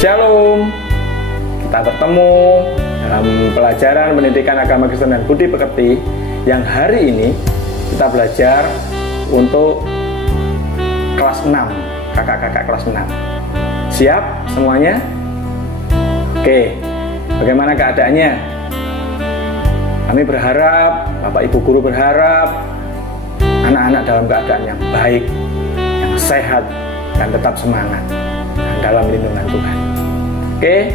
Shalom. Kita bertemu dalam pelajaran pendidikan agama Kristen dan budi pekerti yang hari ini kita belajar untuk kelas 6, kakak-kakak kelas 6. Siap semuanya? Oke, bagaimana keadaannya? Kami berharap, Bapak Ibu Guru berharap anak-anak dalam keadaan yang baik, yang sehat, dan tetap semangat dalam lindungan Tuhan. Oke,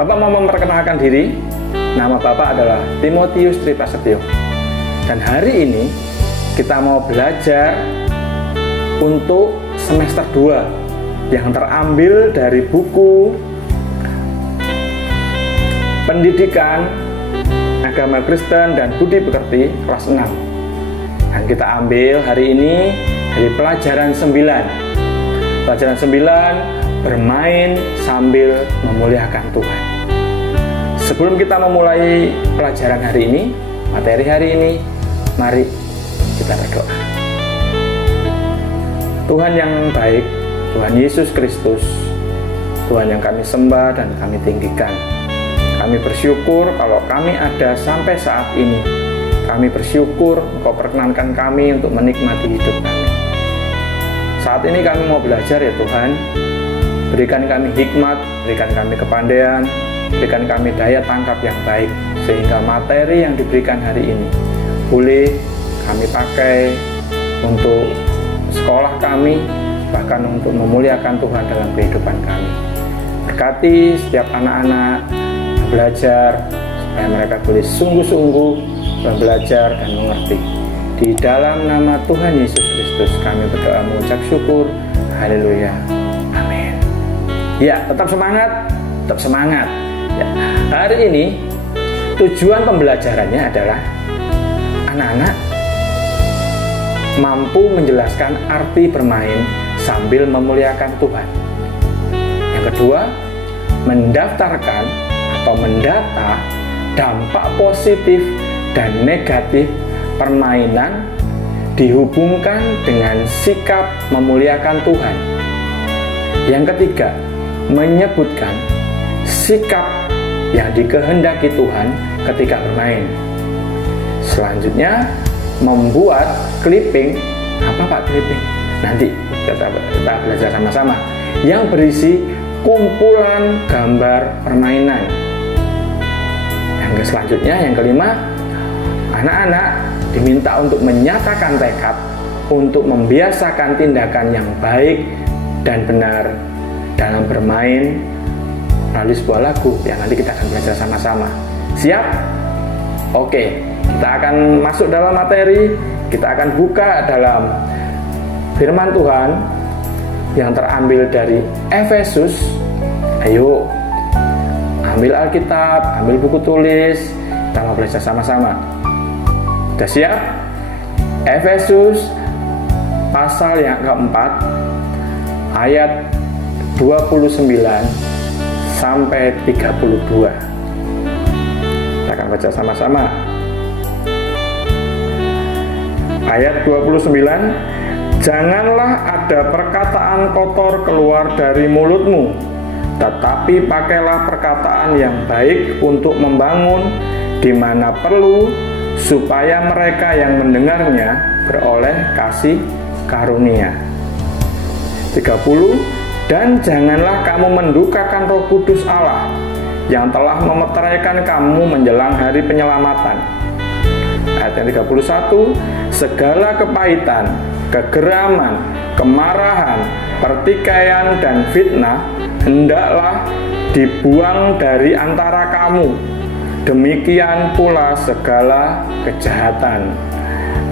Bapak mau memperkenalkan diri. Nama Bapak adalah Timotius Triprasetyo. Dan hari ini kita mau belajar untuk semester 2 yang terambil dari buku Pendidikan Agama Kristen dan Budi Pekerti kelas 6. Dan kita ambil hari ini dari pelajaran 9. Pelajaran 9, bermain sambil memuliakan Tuhan. Sebelum kita memulai pelajaran hari ini, materi hari ini, mari kita berdoa. Tuhan yang baik, Tuhan Yesus Kristus, Tuhan yang kami sembah dan kami tinggikan. Kami bersyukur kalau kami ada sampai saat ini. Kami bersyukur Engkau perkenankan kami untuk menikmati hidup kami. Saat ini kami mau belajar ya Tuhan. Berikan kami hikmat, berikan kami kepandaian, berikan kami daya tangkap yang baik, sehingga materi yang diberikan hari ini boleh kami pakai untuk sekolah kami, bahkan untuk memuliakan Tuhan dalam kehidupan kami. Berkati setiap anak-anak belajar, supaya mereka boleh sungguh-sungguh belajar dan mengerti. Di dalam nama Tuhan Yesus Kristus kami berdoa mengucap syukur. Haleluya. Ya, tetap semangat, tetap semangat. Ya. Hari ini tujuan pembelajarannya adalah anak-anak mampu menjelaskan arti bermain sambil memuliakan Tuhan. Yang kedua, mendaftarkan atau mendata dampak positif dan negatif permainan dihubungkan dengan sikap memuliakan Tuhan. Yang ketiga, menyebutkan sikap yang dikehendaki Tuhan ketika bermain. Selanjutnya, membuat clipping. Apa Pak clipping? Nanti kita belajar sama-sama. Yang berisi kumpulan gambar permainan. Yang selanjutnya, yang kelima, anak-anak diminta untuk menyatakan tekad untuk membiasakan tindakan yang baik dan benar dalam bermain melalui sebuah lagu yang nanti kita akan belajar sama-sama. Siap? Oke, kita akan masuk dalam materi. Kita akan buka dalam firman Tuhan yang terambil dari Efesus. Ayo, ambil Alkitab, ambil buku tulis, kita mau belajar sama-sama. Sudah siap? Efesus pasal yang keempat, ayat 29 sampai 32. Kita akan baca sama-sama. Ayat 29, janganlah ada perkataan kotor keluar dari mulutmu, tetapi pakailah perkataan yang baik untuk membangun di mana perlu, supaya mereka yang mendengarnya beroleh kasih karunia. 30, dan janganlah kamu mendukakan Roh Kudus Allah yang telah memeteraikan kamu menjelang hari penyelamatan. Ayat yang 31, segala kepahitan, kegeraman, kemarahan, pertikaian, dan fitnah hendaklah dibuang dari antara kamu. Demikian pula segala kejahatan.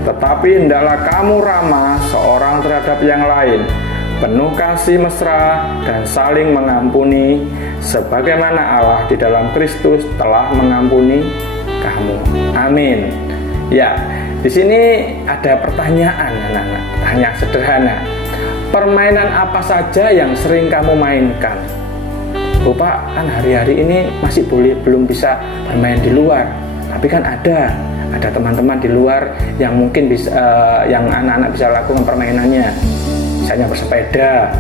Tetapi hendaklah kamu ramah seorang terhadap yang lain, penuh kasih mesra dan saling mengampuni, sebagaimana Allah di dalam Kristus telah mengampuni kamu. Amin. Ya, di sini ada pertanyaan anak-anak, pertanyaan sederhana. Permainan apa saja yang sering kamu mainkan? Bapak, kan hari-hari ini masih belum bisa bermain di luar, tapi kan ada teman-teman di luar yang mungkin bisa, yang anak-anak bisa lakukan permainannya. Misalnya bersepeda,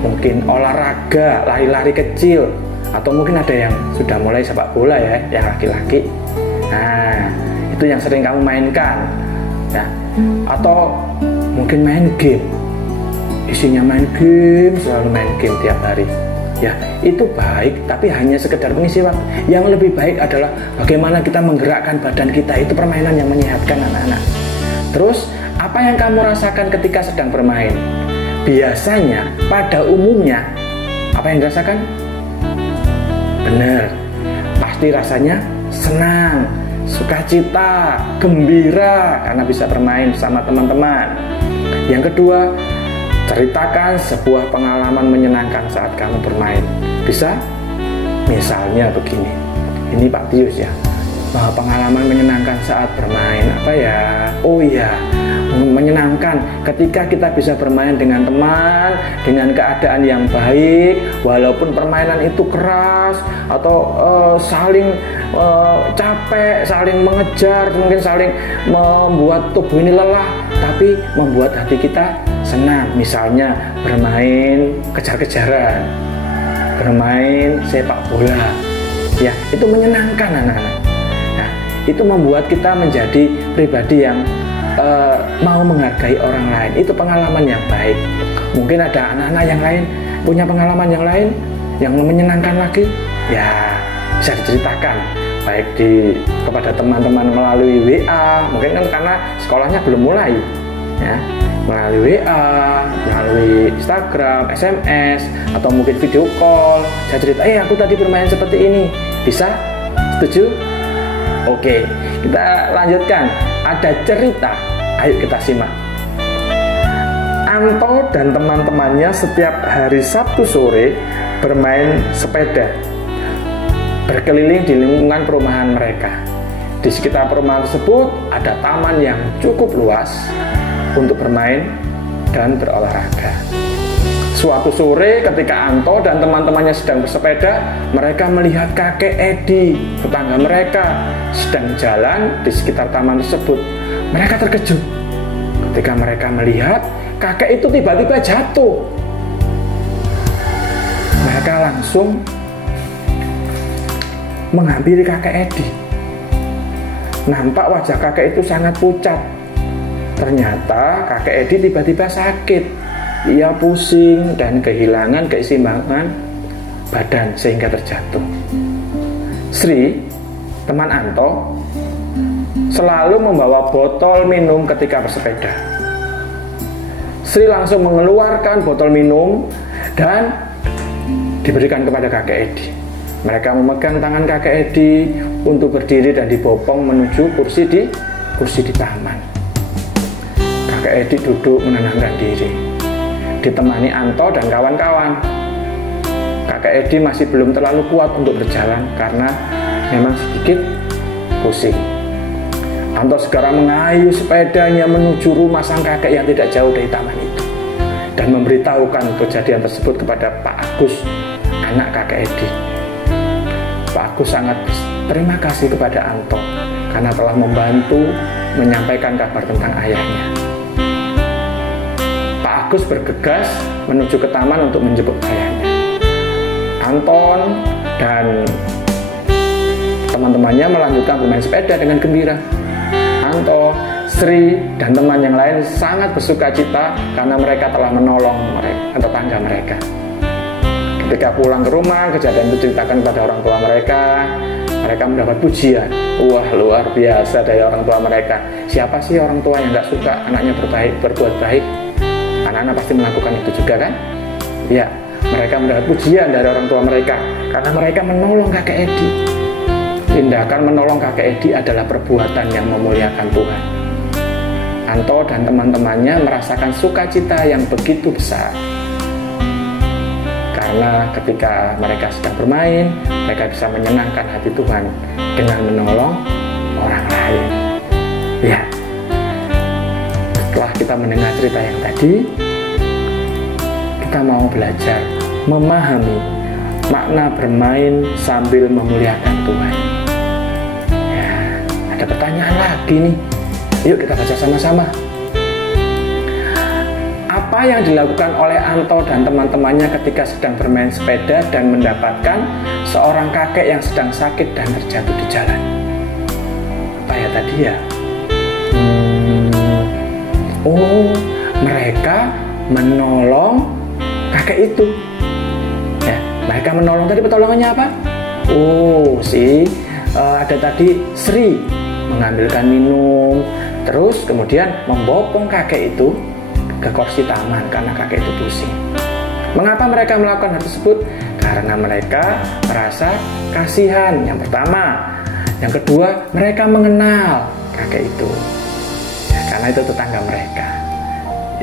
mungkin olahraga, lari-lari kecil, atau mungkin ada yang sudah mulai sepak bola ya, yang laki-laki. Nah, itu yang sering kamu mainkan ya. Atau mungkin main game, isinya main game, selalu main game tiap hari ya. Itu baik, tapi hanya sekedar mengisi waktu. Yang lebih baik adalah bagaimana kita menggerakkan badan kita. Itu permainan yang menyehatkan anak-anak. Terus apa yang kamu rasakan ketika sedang bermain? Biasanya pada umumnya apa yang dirasakan? Benar, pasti rasanya senang, sukacita, gembira karena bisa bermain sama teman-teman. Yang kedua, ceritakan sebuah pengalaman menyenangkan saat kamu bermain. Bisa? Misalnya begini, ini Pak Tius ya, pengalaman menyenangkan saat bermain apa ya? Oh iya, menyenangkan ketika kita bisa bermain dengan teman dengan keadaan yang baik, walaupun permainan itu keras atau saling capek, saling mengejar, mungkin saling membuat tubuh ini lelah, tapi membuat hati kita senang. Misalnya bermain kejar-kejaran, bermain sepak bola ya, itu menyenangkan anak-anak. Nah, itu membuat kita menjadi pribadi yang mau menghargai orang lain. Itu pengalaman yang baik. Mungkin ada anak-anak yang lain punya pengalaman yang lain yang menyenangkan lagi ya, bisa diceritakan baik kepada teman-teman melalui WA, mungkin kan karena sekolahnya belum mulai ya, melalui WA, melalui Instagram, SMS, atau mungkin video call. Saya cerita, aku tadi bermain seperti ini. Bisa? Setuju? Oke, kita lanjutkan. Ada cerita, ayo kita simak. Anto dan teman-temannya setiap hari Sabtu sore bermain sepeda, berkeliling di lingkungan perumahan mereka. Di sekitar perumahan tersebut ada taman yang cukup luas untuk bermain dan berolahraga. Suatu sore ketika Anto dan teman-temannya sedang bersepeda, mereka melihat kakek Edi, tetangga mereka, sedang jalan di sekitar taman tersebut. Mereka terkejut ketika mereka melihat kakek itu tiba-tiba jatuh. Mereka langsung menghampiri kakek Edi. Nampak wajah kakek itu sangat pucat. Ternyata kakek Edi tiba-tiba sakit. Ia pusing dan kehilangan keseimbangan badan sehingga terjatuh. Sri, teman Anto, selalu membawa botol minum ketika bersepeda. Sri langsung mengeluarkan botol minum dan diberikan kepada kakek Edi. Mereka memegang tangan kakek Edi untuk berdiri dan dibopong menuju kursi di taman. Kakek Edi duduk menenangkan diri, ditemani Anto dan kawan-kawan. Kakek Edi masih belum terlalu kuat untuk berjalan karena memang sedikit pusing. Anto segera mengayuh sepedanya menuju rumah sang kakek yang tidak jauh dari taman itu dan memberitahukan kejadian tersebut kepada Pak Agus, anak kakek Edi. Pak Agus sangat terima kasih kepada Anto karena telah membantu menyampaikan kabar tentang ayahnya. Agus bergegas menuju ke taman untuk menjemput ayahnya. Anton dan teman-temannya melanjutkan bermain sepeda dengan gembira. Anto, Sri, dan teman yang lain sangat bersukacita karena mereka telah menolong tetangga mereka. Ketika pulang ke rumah, kejadian itu diceritakan kepada orang tua mereka. Mereka mendapat pujian. Wah, luar biasa dari orang tua mereka. Siapa sih orang tua yang gak suka anaknya berbuat baik? Anak-anak pasti melakukan itu juga kan? Ya, mereka mendapat pujian dari orang tua mereka karena mereka menolong kakek Edi. Tindakan menolong kakek Edi adalah perbuatan yang memuliakan Tuhan. Anto dan teman-temannya merasakan sukacita yang begitu besar karena ketika mereka sedang bermain, mereka bisa menyenangkan hati Tuhan dengan menolong orang lain. Ya, setelah kita mendengar cerita yang tadi, kita mau belajar memahami makna bermain sambil memuliakan Tuhan. Ya, ada pertanyaan lagi nih. Yuk kita baca sama-sama. Apa Apa yang dilakukan oleh Anto dan teman-temannya ketika sedang bermain sepeda dan mendapatkan seorang kakek yang sedang sakit dan terjatuh di jalan? Apa ya tadi ya? Oh, mereka menolong kakek itu. Ya, mereka menolong. Tadi pertolongannya apa? Oh, ada tadi Sri mengambilkan minum, terus kemudian membopong kakek itu ke kursi taman karena kakek itu pusing. Mengapa mereka melakukan hal tersebut? Karena mereka merasa kasihan, yang pertama. Yang kedua, mereka mengenal kakek itu ya, karena itu tetangga mereka.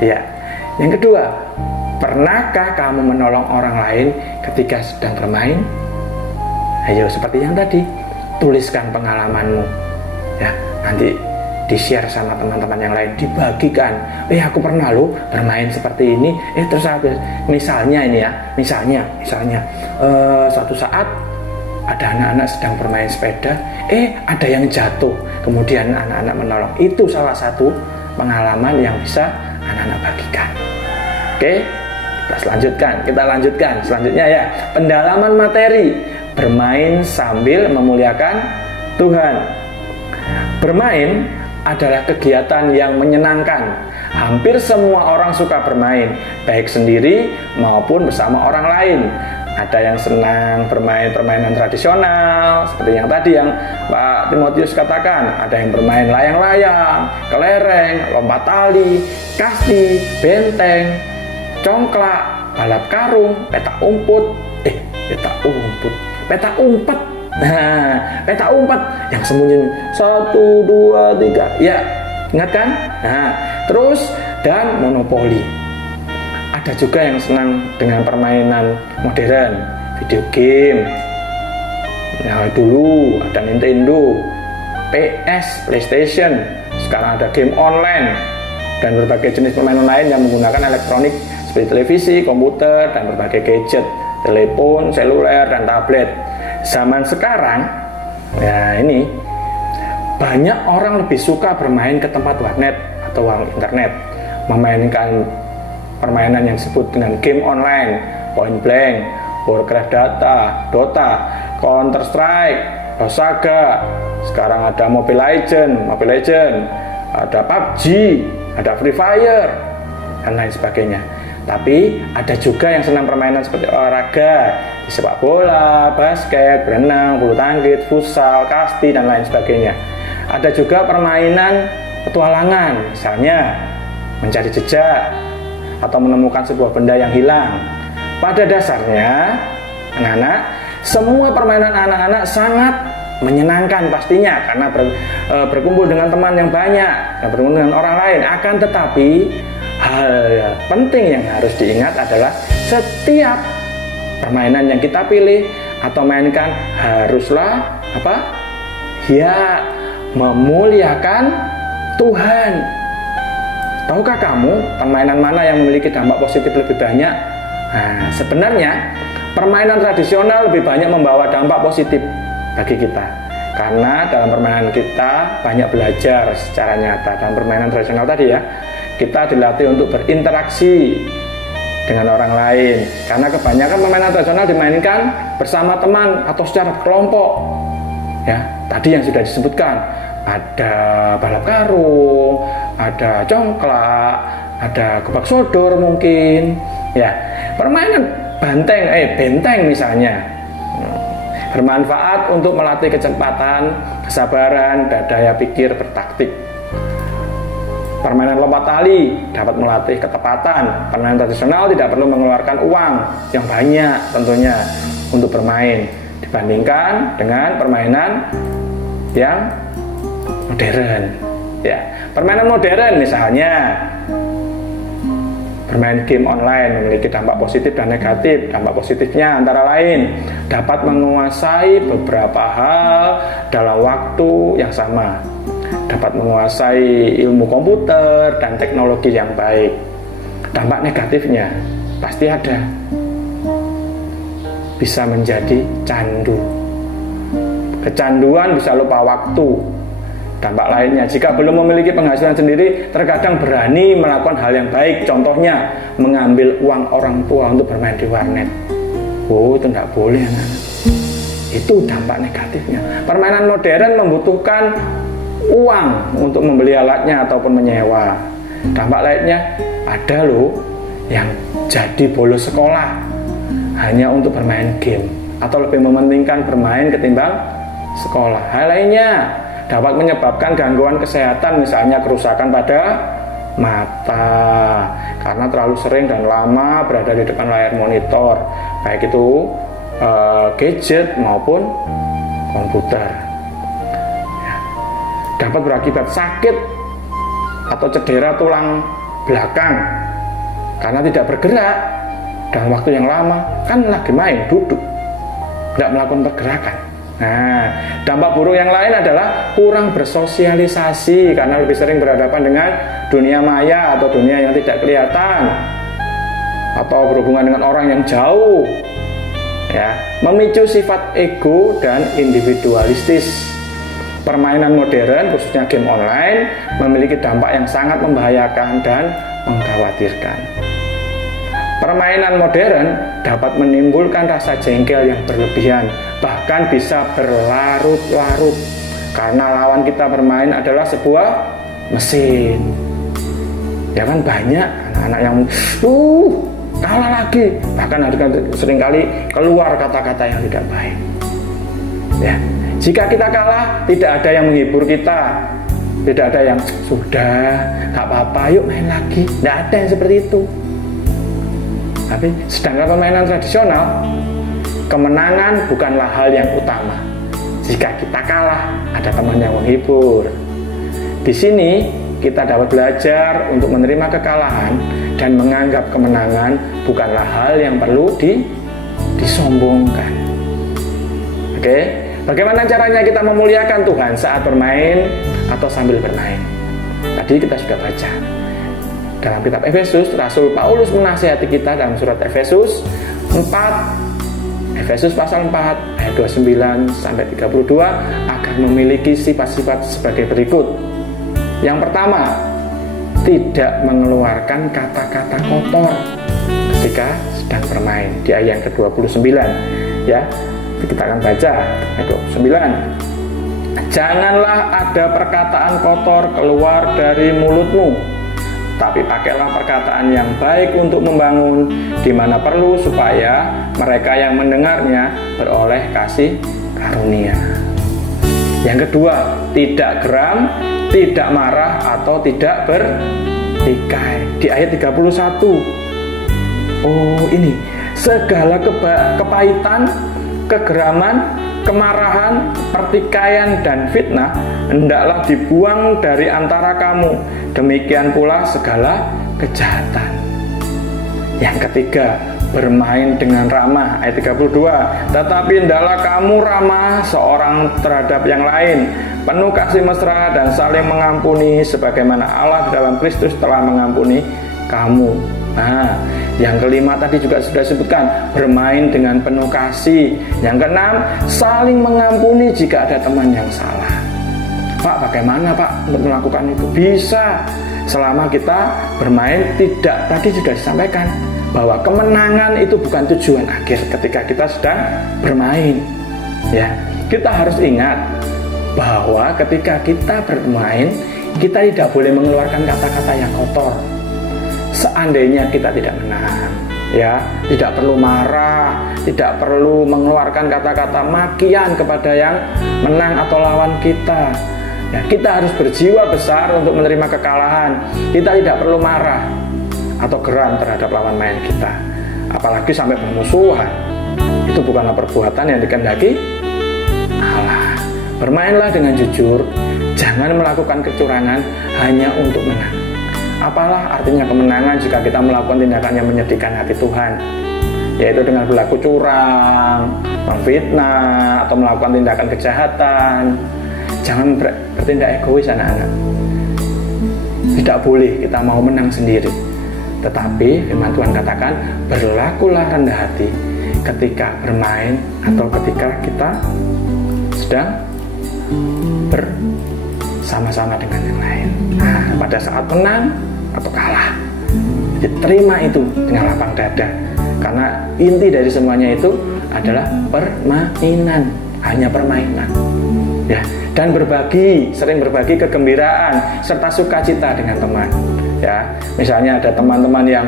Ya. Yang kedua, pernahkah kamu menolong orang lain ketika sedang bermain? Ayo, seperti yang tadi, tuliskan pengalamanmu ya, nanti di-share sama teman-teman yang lain, dibagikan. Aku pernah loh bermain seperti ini. Terus misalnya ini ya, misalnya suatu saat ada anak-anak sedang bermain sepeda, ada yang jatuh, kemudian anak-anak menolong. Itu salah satu pengalaman yang bisa anak-anak bagikan. Oke, kita lanjutkan selanjutnya ya, pendalaman materi, bermain sambil memuliakan Tuhan. Bermain adalah kegiatan yang menyenangkan. Hampir semua orang suka bermain, baik sendiri maupun bersama orang lain. Ada yang senang bermain permainan tradisional, seperti yang tadi yang Pak Timotius katakan. Ada yang bermain layang-layang, kelereng, lompat tali, kasti, benteng, congklak, balap karung, petak umpet. Nah, peta umpet yang sembunyi 1, 2, 3. Ya, ingat kan? Nah, terus dan monopoli. Ada juga yang senang dengan permainan modern, video game. Nah, dulu ada Nintendo, PS, PlayStation. Sekarang ada game online dan berbagai jenis permainan lain yang menggunakan elektronik seperti televisi, komputer, dan berbagai gadget, telepon, seluler, dan tablet. Zaman sekarang, ya ini banyak orang lebih suka bermain ke tempat warnet atau warung internet, memainkan permainan yang disebut dengan game online, Point Blank, Warcraft Dota, Counter Strike, Saga. Sekarang ada Mobile Legend, ada PUBG, ada Free Fire, dan lain sebagainya. Tapi ada juga yang senang permainan seperti olahraga, sepak bola, basket, berenang, bulu tangkis, futsal, kasti, dan lain sebagainya. Ada juga permainan petualangan, misalnya mencari jejak atau menemukan sebuah benda yang hilang. Pada dasarnya, anak-anak, semua permainan anak-anak sangat menyenangkan pastinya karena berkumpul dengan teman yang banyak dan berkumpul dengan orang lain. Akan tetapi hal penting yang harus diingat adalah setiap permainan yang kita pilih atau mainkan haruslah memuliakan Tuhan. Tahukah kamu permainan mana yang memiliki dampak positif lebih banyak? Nah, sebenarnya permainan tradisional lebih banyak membawa dampak positif bagi kita, karena dalam permainan kita banyak belajar secara nyata. Dalam permainan tradisional tadi ya, kita dilatih untuk berinteraksi dengan orang lain, karena kebanyakan permainan tradisional dimainkan bersama teman atau secara kelompok. Ya, tadi yang sudah disebutkan, ada balap karung, ada congklak, ada gebak sodor mungkin. Ya, permainan benteng misalnya bermanfaat untuk melatih kecepatan, kesabaran, dan daya pikir bertaktik. Permainan lompat tali dapat melatih ketepatan. Permainan tradisional tidak perlu mengeluarkan uang yang banyak tentunya untuk bermain dibandingkan dengan permainan yang modern. Ya, permainan modern misalnya bermain game online memiliki dampak positif dan negatif. Dampak positifnya antara lain dapat menguasai beberapa hal dalam waktu yang sama, dapat menguasai ilmu komputer dan teknologi yang baik. Dampak negatifnya pasti ada, bisa menjadi candu. Kecanduan bisa lupa waktu, Dampak lainnya, jika belum memiliki penghasilan sendiri, terkadang berani melakukan hal yang baik. Contohnya, mengambil uang orang tua untuk bermain di warnet. Oh, itu tidak boleh, anak-anak. Itu dampak negatifnya. Permainan modern membutuhkan uang untuk membeli alatnya ataupun menyewa. Dampak lainnya, ada loh yang jadi bolos sekolah hanya untuk bermain game, atau lebih mementingkan bermain ketimbang sekolah. Hal lainnya dapat menyebabkan gangguan kesehatan, misalnya kerusakan pada mata karena terlalu sering dan lama berada di depan layar monitor, baik itu gadget maupun komputer. Ya. Dapat berakibat sakit atau cedera tulang belakang karena tidak bergerak dalam waktu yang lama, kan lagi main duduk, tidak melakukan pergerakan. Nah, dampak buruk yang lain adalah kurang bersosialisasi karena lebih sering berhadapan dengan dunia maya atau dunia yang tidak kelihatan, atau berhubungan dengan orang yang jauh, ya, memicu sifat ego dan individualistis. Permainan modern, khususnya game online, memiliki dampak yang sangat membahayakan dan mengkhawatirkan. Permainan modern dapat menimbulkan rasa jengkel yang berlebihan, bahkan bisa berlarut-larut karena lawan kita bermain adalah sebuah mesin. Ya kan, banyak anak-anak yang kalah lagi, bahkan seringkali keluar kata-kata yang tidak baik. Ya, jika kita kalah, tidak ada yang menghibur kita, tidak ada yang sudah, gak apa-apa, yuk main lagi. Tidak ada yang seperti itu. Tapi sedangkan permainan tradisional, kemenangan bukanlah hal yang utama. Jika kita kalah, ada teman yang menghibur. Di sini kita dapat belajar untuk menerima kekalahan dan menganggap kemenangan bukanlah hal yang perlu disombongkan. Oke, bagaimana caranya kita memuliakan Tuhan saat bermain atau sambil bermain? Tadi kita sudah baca. Dalam kitab Efesus, Rasul Paulus menasihati kita dalam surat Efesus 4, Efesus pasal 4 ayat 29 sampai 32 agar memiliki sifat-sifat sebagai berikut. Yang pertama, tidak mengeluarkan kata-kata kotor ketika sedang bermain. Di ayat yang ke-29, ya. Kita akan baca ayat 29. Janganlah ada perkataan kotor keluar dari mulutmu, tapi pakailah perkataan yang baik untuk membangun di mana perlu, supaya mereka yang mendengarnya beroleh kasih karunia. Yang kedua, tidak geram, tidak marah, atau tidak bertikai. Di ayat 31. Oh, ini segala kepahitan, kegeraman, kemarahan, pertikaian, dan fitnah hendaklah dibuang dari antara kamu. Demikian pula segala kejahatan. Yang ketiga, bermain dengan ramah. Ayat 32. Tetapi hendaklah kamu ramah seorang terhadap yang lain, penuh kasih mesra dan saling mengampuni, sebagaimana Allah di dalam Kristus telah mengampuni kamu. Nah, yang kelima tadi juga sudah disebutkan, bermain dengan penuh kasih. Yang keenam, saling mengampuni jika ada teman yang salah. Pak, bagaimana Pak untuk melakukan itu? Bisa, selama kita bermain tidak, tadi sudah disampaikan bahwa kemenangan itu bukan tujuan akhir ketika kita sedang bermain. Ya, kita harus ingat bahwa ketika kita bermain, kita tidak boleh mengeluarkan kata-kata yang kotor. Seandainya kita tidak menang, ya, tidak perlu marah, tidak perlu mengeluarkan kata-kata makian kepada yang menang atau lawan kita. Ya, kita harus berjiwa besar untuk menerima kekalahan. Kita tidak perlu marah atau geram terhadap lawan main kita, apalagi sampai bermusuhan. Itu bukanlah perbuatan yang dikehendaki Allah. Bermainlah dengan jujur, jangan melakukan kecurangan hanya untuk menang. Apalah artinya kemenangan jika kita melakukan tindakan yang menyedihkan hati Tuhan, yaitu dengan berlaku curang, memfitnah, atau melakukan tindakan kejahatan. Jangan bertindak egois, anak-anak. Tidak boleh kita mau menang sendiri. Tetapi firman Tuhan katakan, berlakulah rendah hati ketika bermain atau ketika kita sedang sama-sama dengan yang lain. Nah, pada saat menang atau kalah, diterima itu dengan lapang dada. Karena inti dari semuanya itu adalah permainan, hanya permainan. Ya, dan sering berbagi kegembiraan serta sukacita dengan teman. Ya, misalnya ada teman-teman yang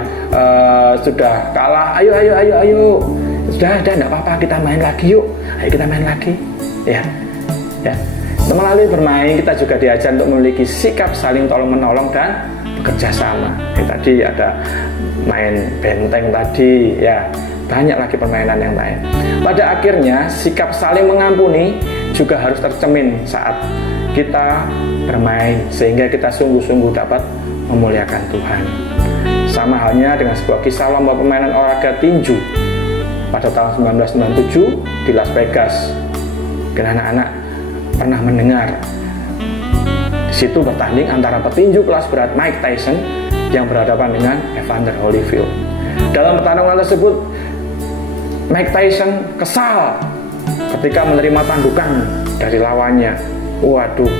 sudah kalah, ayo, sudah enggak apa-apa, kita main lagi yuk, ayo kita main lagi. Ya. Melalui bermain kita juga diajar untuk memiliki sikap saling tolong menolong dan bekerja sama. Tadi ada main benteng tadi, ya banyak lagi permainan yang lain. Pada akhirnya sikap saling mengampuni juga harus tercermin saat kita bermain, sehingga kita sungguh-sungguh dapat memuliakan Tuhan. Sama halnya dengan sebuah kisah lomba permainan olahraga tinju pada tahun 1997 di Las Vegas. Mungkin anak-anak pernah mendengar. Di situ bertanding antara petinju kelas berat Mike Tyson yang berhadapan dengan Evander Holyfield. Dalam pertarungan tersebut, Mike Tyson kesal ketika menerima tandukan dari lawannya. Waduh,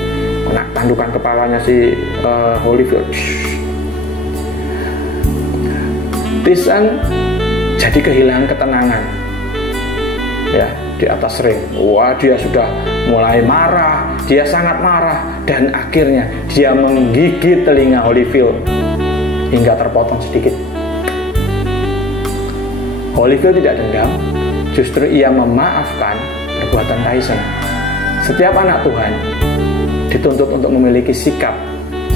kena tandukan kepalanya si Holyfield. Tyson jadi kehilangan ketenangan. Ya, di atas ring. Wah, dia sudah mulai marah, dia sangat marah, dan akhirnya dia menggigit telinga Holyfield hingga terpotong sedikit. Holyfield tidak dendam, justru ia memaafkan perbuatan Tyson. Setiap anak Tuhan dituntut untuk memiliki sikap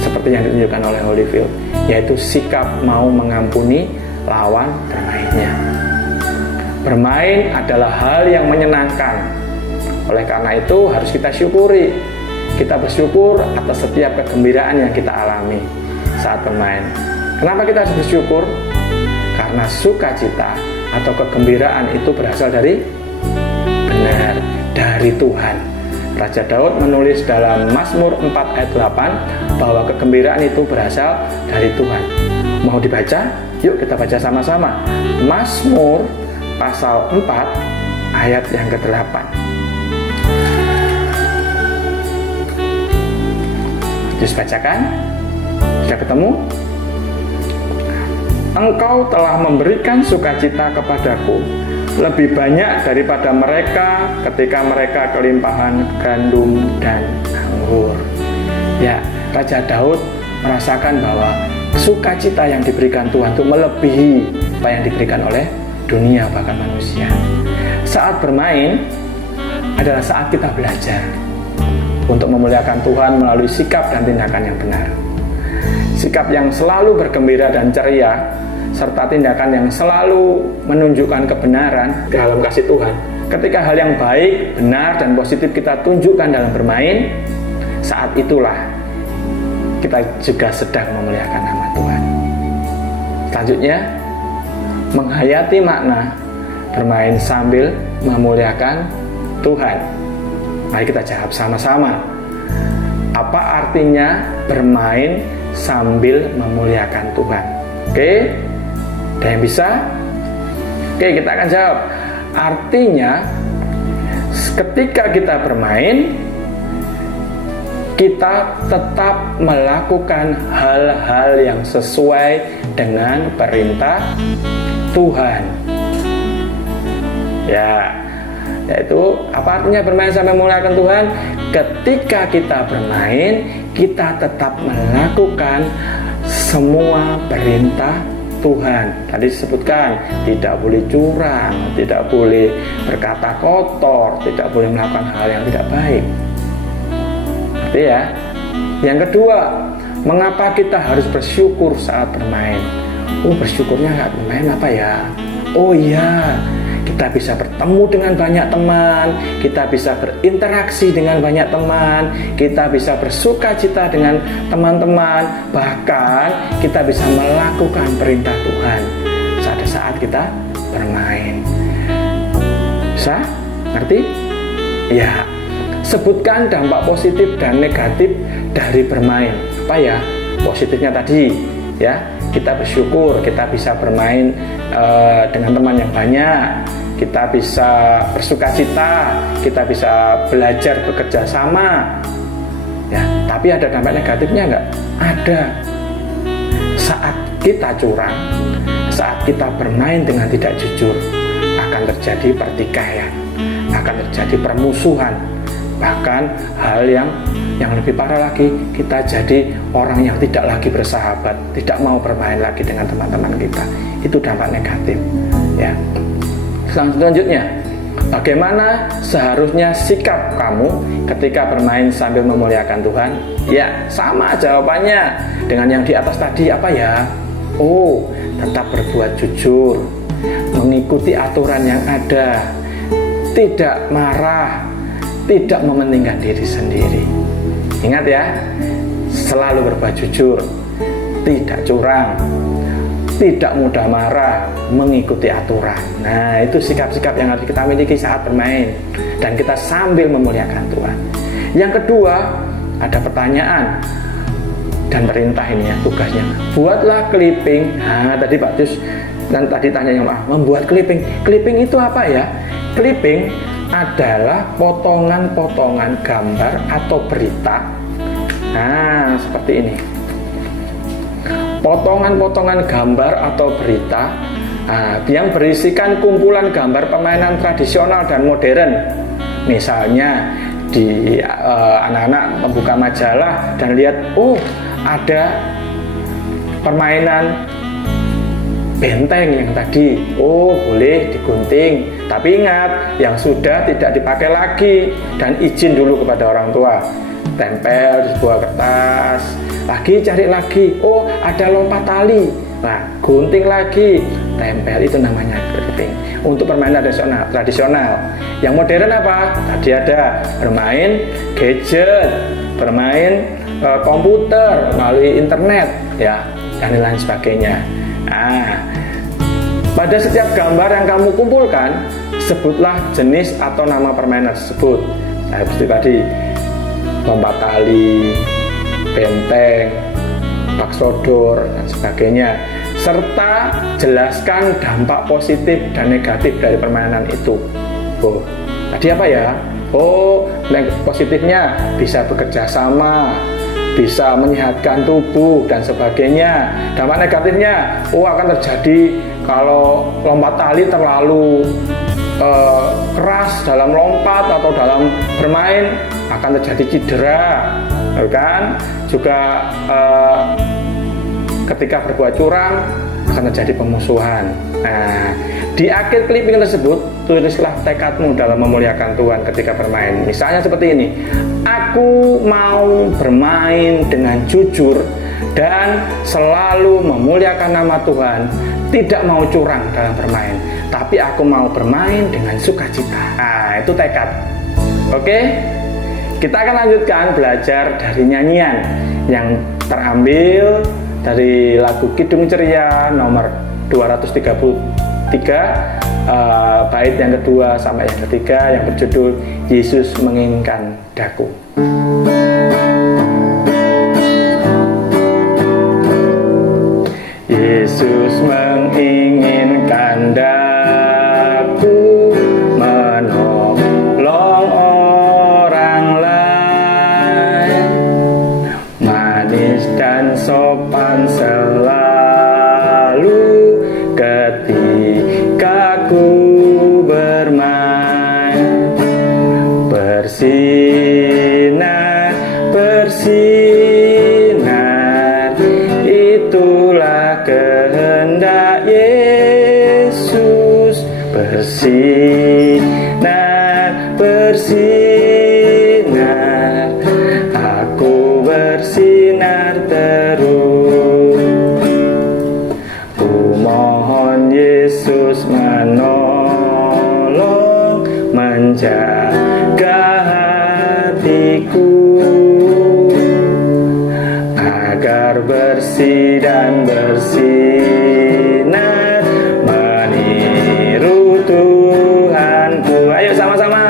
seperti yang ditunjukkan oleh Holyfield, yaitu sikap mau mengampuni lawan bermainnya. Bermain adalah hal yang menyenangkan. Oleh karena itu harus kita syukuri. Kita bersyukur atas setiap kegembiraan yang kita alami saat bermain. Kenapa kita harus bersyukur? Karena sukacita atau kegembiraan itu berasal dari Tuhan. Raja Daud menulis dalam Mazmur 4 ayat 8 bahwa kegembiraan itu berasal dari Tuhan. Mau dibaca? Yuk kita baca sama-sama. Mazmur pasal 4 ayat yang ke-8. Terus bacakan. Sudah ketemu? Engkau telah memberikan sukacita kepadaku lebih banyak daripada mereka ketika mereka kelimpahan gandum dan anggur. Ya, Raja Daud merasakan bahwa sukacita yang diberikan Tuhan itu melebihi apa yang diberikan oleh dunia bahkan manusia. Saat bermain adalah saat kita belajar untuk memuliakan Tuhan melalui sikap dan tindakan yang benar. Sikap yang selalu bergembira dan ceria serta tindakan yang selalu menunjukkan kebenaran dalam kasih Tuhan. Ketika hal yang baik, benar, dan positif kita tunjukkan dalam bermain, saat itulah kita juga sedang memuliakan nama Tuhan. Selanjutnya, menghayati makna bermain sambil memuliakan Tuhan. Mari kita jawab sama-sama. Apa artinya bermain sambil memuliakan Tuhan? Oke? Ada yang bisa? Oke, kita akan jawab. Artinya, ketika kita bermain, kita tetap melakukan hal-hal yang sesuai dengan perintah Tuhan. Ya, yaitu apa artinya bermain sampai memuliakan Tuhan? Ketika kita bermain, kita tetap melakukan semua perintah Tuhan. Tadi disebutkan tidak boleh curang, tidak boleh berkata kotor, tidak boleh melakukan hal yang tidak baik. Berarti ya. Yang kedua, mengapa kita harus bersyukur saat bermain? Bersyukurnya saat bermain apa ya? Oh iya, kita bisa bertemu dengan banyak teman, kita bisa berinteraksi dengan banyak teman, kita bisa bersuka cita dengan teman-teman, bahkan kita bisa melakukan perintah Tuhan pada saat kita bermain. Bisa? Ngerti? Ya. Sebutkan dampak positif dan negatif dari bermain. Apa ya? Positifnya tadi, ya. Kita bersyukur, kita bisa bermain dengan teman yang banyak, kita bisa bersukacita, kita bisa belajar bekerja sama, ya. Tapi ada dampak negatifnya enggak? Ada. Saat kita curang, saat kita bermain dengan tidak jujur, akan terjadi pertikaian, akan terjadi permusuhan, bahkan hal yang lebih parah lagi, kita jadi orang yang tidak lagi bersahabat, tidak mau bermain lagi dengan teman-teman kita. Itu dampak negatif, ya. Selanjutnya, bagaimana seharusnya sikap kamu ketika bermain sambil memuliakan Tuhan? Ya, sama jawabannya dengan yang di atas tadi. Apa ya? Oh, tetap berbuat jujur, mengikuti aturan yang ada, tidak marah, tidak mementingkan diri sendiri. Ingat ya, selalu berbuat jujur, tidak curang, tidak mudah marah, mengikuti aturan. Nah, itu sikap-sikap yang harus kita miliki saat bermain dan kita sambil memuliakan Tuhan. Yang kedua, ada pertanyaan dan perintah ini ya, tugasnya. Buatlah clipping. Nah, tadi Pak Jus dan tadi tanya yang membuat clipping. Clipping itu apa ya? Clipping adalah potongan-potongan gambar atau berita. Nah, seperti ini. Potongan-potongan gambar atau berita yang berisikan kumpulan gambar permainan tradisional dan modern. Misalnya di anak-anak membuka majalah dan lihat, oh ada permainan benteng yang tadi, oh boleh digunting, tapi ingat yang sudah tidak dipakai lagi dan izin dulu kepada orang tua. Tempel di sebuah kertas, lagi cari lagi, oh ada lompat tali, nah gunting lagi, tempel. Itu namanya clipping untuk permainan tradisional. Yang modern apa? Tadi ada bermain gadget, bermain komputer melalui internet, ya, dan lain sebagainya. Nah, pada setiap gambar yang kamu kumpulkan, sebutlah jenis atau nama permainan tersebut. Nah, seperti tadi lompat tali, benteng, bak sodor, dan sebagainya. Serta jelaskan dampak positif dan negatif dari permainan itu. Oh, tadi apa ya? Oh, positifnya bisa bekerja sama, bisa menyehatkan tubuh dan sebagainya. Dampak negatifnya, oh akan terjadi kalau lompat tali terlalu keras dalam lompat atau dalam bermain, akan terjadi cedera, kan? Juga ketika berbuat curang akan terjadi pemusuhan. Nah, di akhir clipping tersebut tulislah tekadmu dalam memuliakan Tuhan ketika bermain. Misalnya seperti ini: aku mau bermain dengan jujur dan selalu memuliakan nama Tuhan, tidak mau curang dalam bermain, tapi aku mau bermain dengan sukacita. Nah, itu tekad. Oke? Kita akan lanjutkan belajar dari nyanyian yang terambil dari lagu Kidung Ceria nomor 233, bait yang kedua sampai yang ketiga, yang berjudul Yesus Menginginkan Daku. Yesus menginginkan daku menolong orang lain, manis dan sopan selalu ketika ku bermain, bersinar, bersinar, itulah kehendak Yesus. Bersinar, bersinar, aku bersinar terus. Ku mohon Yesus menolong, menjaga hatiku agar bersih dan bersinar meniru Tuhanku. Ayo sama-sama.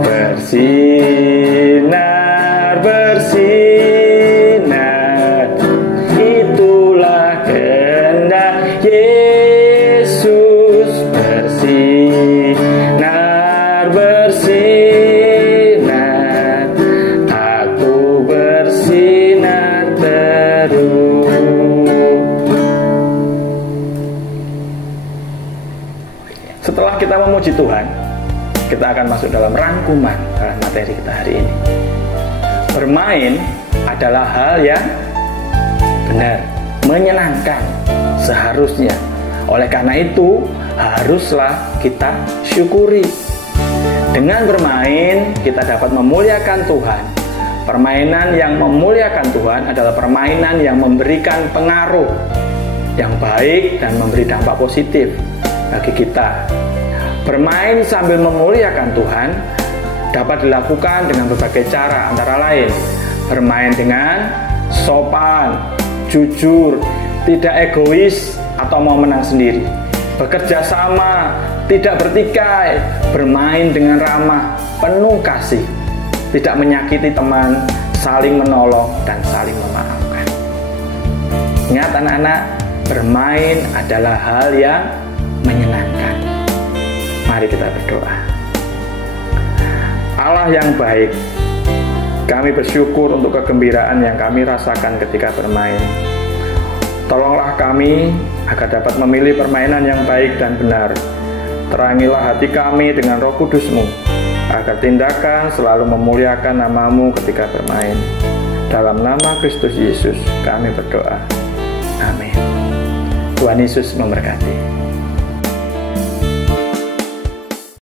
Bersinar, bersinar, itulah kehendak Yesus. Bersinar, bersinar, puji Tuhan, kita akan masuk dalam rangkuman dalam materi kita hari ini. Bermain adalah hal yang benar, menyenangkan seharusnya. Oleh karena itu, haruslah kita syukuri. Dengan bermain, kita dapat memuliakan Tuhan. Permainan yang memuliakan Tuhan adalah permainan yang memberikan pengaruh yang baik dan memberi dampak positif bagi kita. Bermain sambil memuliakan Tuhan dapat dilakukan dengan berbagai cara, antara lain bermain dengan sopan, jujur, tidak egois atau mau menang sendiri, bekerja sama, tidak bertikai, bermain dengan ramah, penuh kasih, tidak menyakiti teman, saling menolong dan saling memaafkan. Ingat anak-anak, bermain adalah hal yang menyenangkan. Mari kita berdoa. Allah yang baik, kami bersyukur untuk kegembiraan yang kami rasakan ketika bermain. Tolonglah kami agar dapat memilih permainan yang baik dan benar. Terangilah hati kami dengan Roh Kudus-Mu, agar tindakan selalu memuliakan nama-Mu ketika bermain. Dalam nama Kristus Yesus kami berdoa. Amin. Tuhan Yesus memberkati.